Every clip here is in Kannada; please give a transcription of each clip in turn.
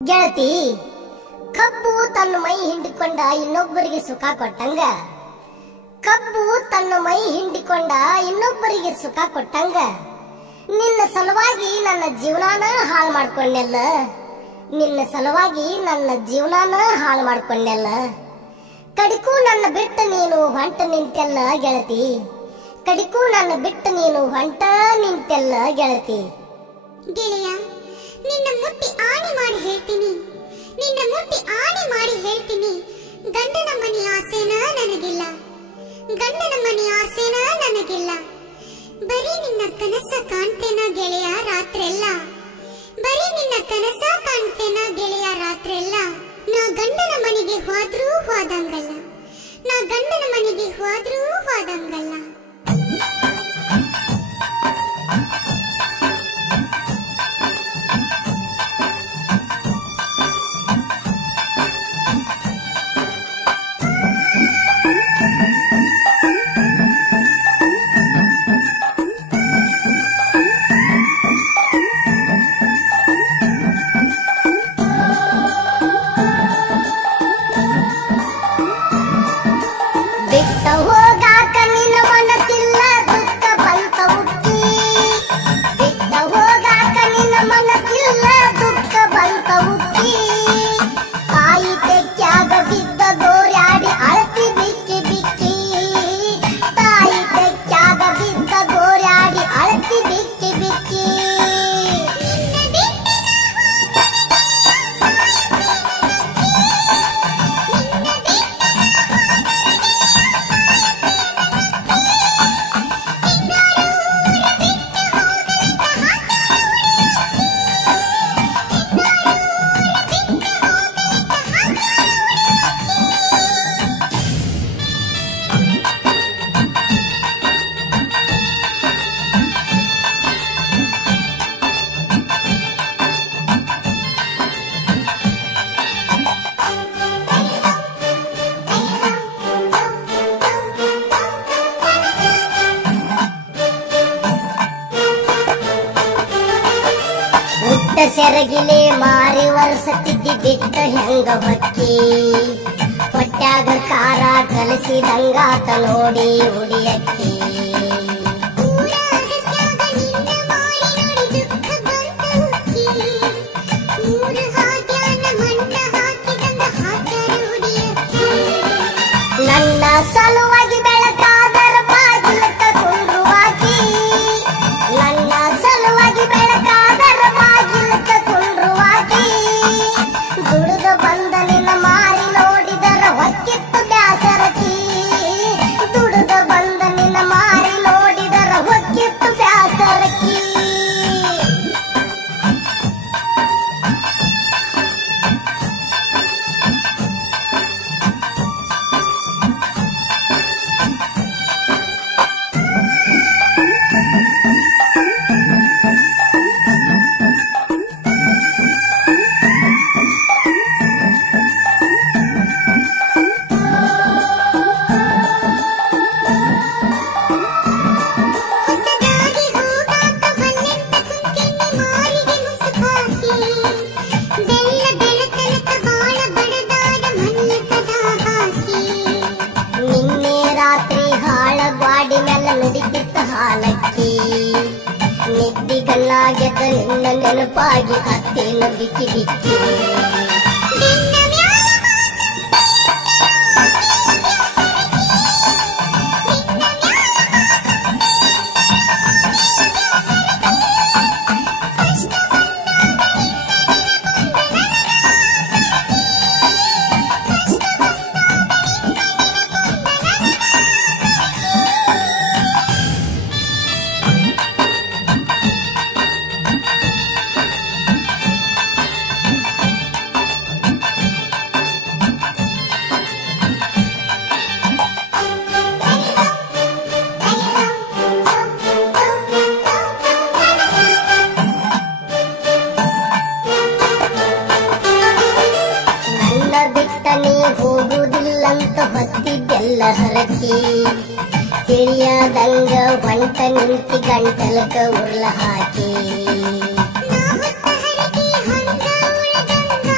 ಗೆಳತಿ, ಕಬ್ಬು ತನ್ನ ಮೈ ಹಿಂಡಿಕೊಂಡ ಇನ್ನೊಬ್ಬರಿಗೆ ಸುಖ ಕೊಟ್ಟಂಗ, ಕಬ್ಬು ತನ್ನ ಮೈ ಹಿಂಡಿಕೊಂಡ ಇನ್ನೊಬ್ಬರಿಗೆ ಸುಖ ಕೊಟ್ಟಂಗ, ನಿನ್ನ ಸಲುವಾಗಿ ನನ್ನ ಜೀವನಾನ ಹಾಳು ಮಾಡ್ಕೊಂಡೆಲ್ಲ, ನಿನ್ನ ಸಲುವಾಗಿ ನನ್ನ ಜೀವನಾನ ಹಾಳು ಮಾಡ್ಕೊಂಡೆಲ್ಲ. ಕಡಿಕು ನನ್ನ ಬಿಟ್ಟು ನೀನು ಹೊಂಟ ನಿಂತೆಲ್ಲ ಗೆಳತಿ, ಕಡಿಕು ನನ್ನ ಬಿಟ್ಟು ನೀನು ಹೊಂಟ ನಿಂತೆಲ್ಲ ಗೆಳತಿ. ಗೆಳೆಯ, ನಿನ್ನ ಮುಟ್ಟಿ ಆಣೆ ಮಾಡಿ ಹೇಳ್ತೀನಿ, ನಿನ್ನ ಮುಟ್ಟಿ ಆಣೆ ಮಾಡಿ ಹೇಳ್ತೀನಿ, ಗಂಡನ ಮನೆ ಆಸೆನ ನನಗಿಲ್ಲ, ಗಂಡನ ಮನೆ ಆಸೆನ ನನಗಿಲ್ಲ. ಬರೀ ನಿನ್ನ ಕನಸ ಕಾಣ್ತೇನ ಗೆಳೆಯ ರಾತ್ರೆಲ್ಲ, ಬರೀ ನಿನ್ನ ಕನಸ ಕಾಣ್ತೇನ ಗೆಳೆಯ ರಾತ್ರೆಲ್ಲ. ನಾ ಗಂಡನ ಮನೆಗೆ ಹೋದ್ರೂ ಹೋದಂಗಲ್ಲ, ನಾ ಗಂಡನ ಮನೆಗೆ ಹೋದ್ರೂ ಹೋದಂಗಲ್ಲ. ಸೆರಗಿಲೆ ಮಾರಿ ವರ್ಷತಿದ್ದಿ ಬಿಟ್ಟ ಹೆಂಗ ಹೊಕ್ಕಿ, ಹೊಟ್ಯಾಗ ಖಾರ ಕಲಸಿದಂಗಾತ ನೋಡಿ ಉಡಿಯಕ್ಕಿ. ನನ್ನ ಸಲುವಾಗಿ ಬೆಳಕಾದರ ಬಾಗಿಲಕ್ಕ ಕುಂಡ್ರುವಾಕಿ, ನನ್ನ ಸಲುವಾಗಿ ಬೆಳಕಾದರ ಬಾಗಿಲಕ್ಕ ಕುಂಡ್ರುವಾಕಿ. ದುಡಿದು ಬಂದ ನಿನ್ನ ಮಾರಿ ನೋಡಿದರ ಹೊಕ್ಕಿತ್ತು ಬ್ಯಾಸರಕಿ, ದುಡಿದು ಬಂದ ನಿನ್ನ ಮಾರಿ ನೋಡಿದರ ಹೊಕ್ಕಿತ್ತು ಬ್ಯಾಸರಕಿ. ಹಾಲಕ್ಕಿ ನಿದ್ದಿಗಲ್ಲಾಗೆದ್ದ ನಿನ್ನ ನೆನಪಾಗಿ ಅತ್ತೇನ ಬಿಕ್ಕಿ ಬಿಕ್ಕಿ. ಹೋಗುವುದಿಲ್ಲಂತ ಹೊತ್ತಿದ್ದೆಲ್ಲ ಹರಕಿ, ತಿಳಿಯದಂಗ ಹೊಂಟ ನಿಂತಿ ಗಂಟಲಕ ಉರ್ಲ ಹಾಕಿ. ನಾ ಹೊತ್ತ ಹರಕಿ ಹಂಗ ಉಳದಂಗ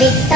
ಬಿಟ್ಟ